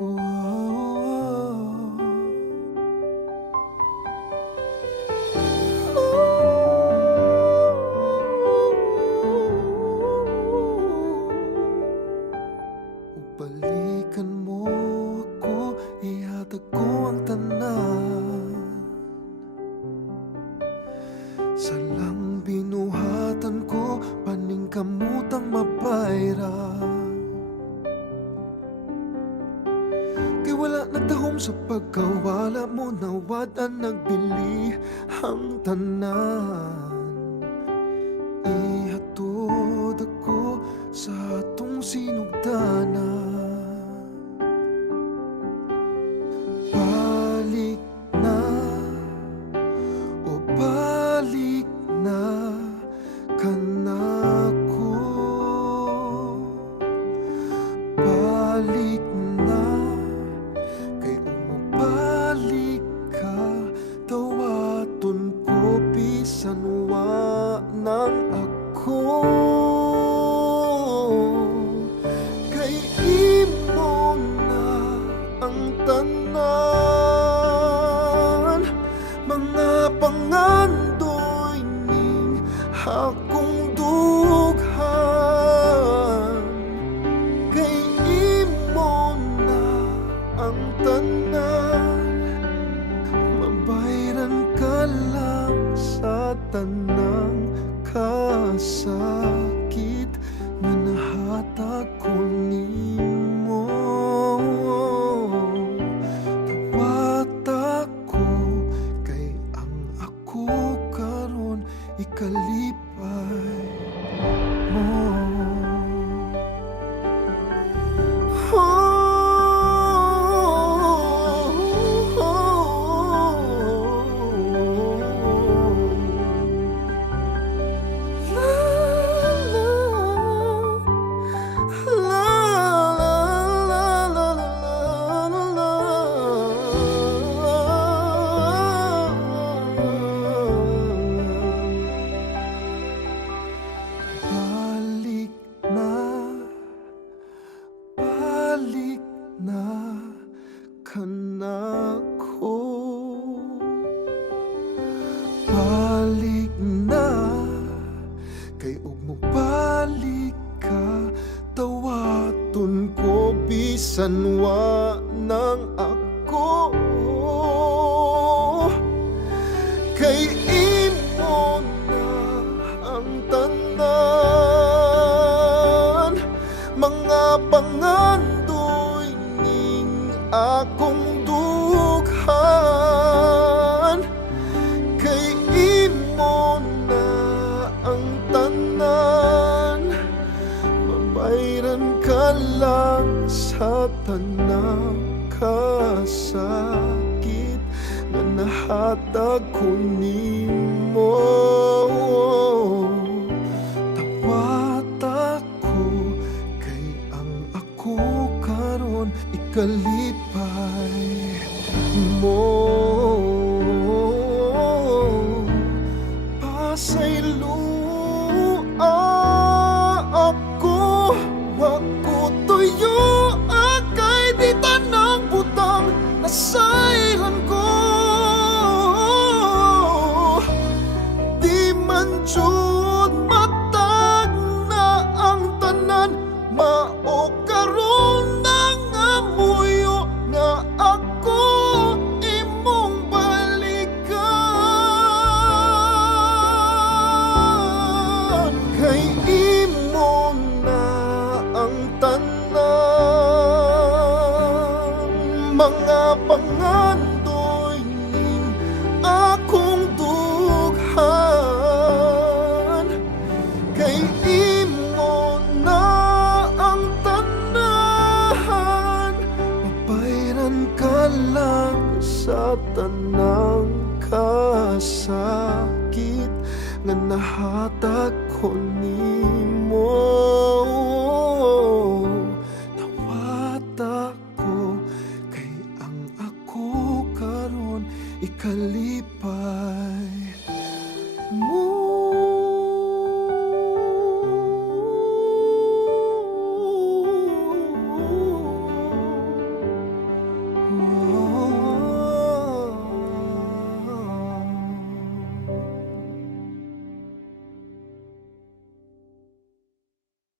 Balikan mo ako, ihatag ko ang tanan. Salang binuhatan ko, paningkamutang mabayra. Kay wala nagtahom sa pagkawala mo, nawad ang nagbili ang tanan. Ihatod ako sa atong sinugdanan. Balik na, o balik na kanako. Balik na, kay umabalik ka, tawaton ko bisan wa nang ako. Kay imo na ang tanan, mga pangandoy ning akong dughan. Kay imo na ang tanan, mabayran ka lang sa tanang kasakit nga nahatag ko nimo. Tawat ako, kay ang ako karon ikalipay mo. Balik na, balik na kanako. Balik na, kay ug mo balik ka, tawaton ko bisan wa nang ako. Kay imo na ang tanan, mga pangandoy ning akong dughan. Kay imo na ang tanan, mabayran ka lang sa tanang kasakit nga nahatag ko nimo. Tawat ako, kay ang ako karon ikalipay mo. Pasaylua ako, wako tuyo akay di tanang butang nasairan ko. Di man jud matag na ang tanan, mao karon nang amuyo nga ako imong balikan. Kay imo na ang tanan, mga pangandoy ning akong dughan. Kay imo na ang tanan, mabayran ka lang sa tanang kasakit nga nahatag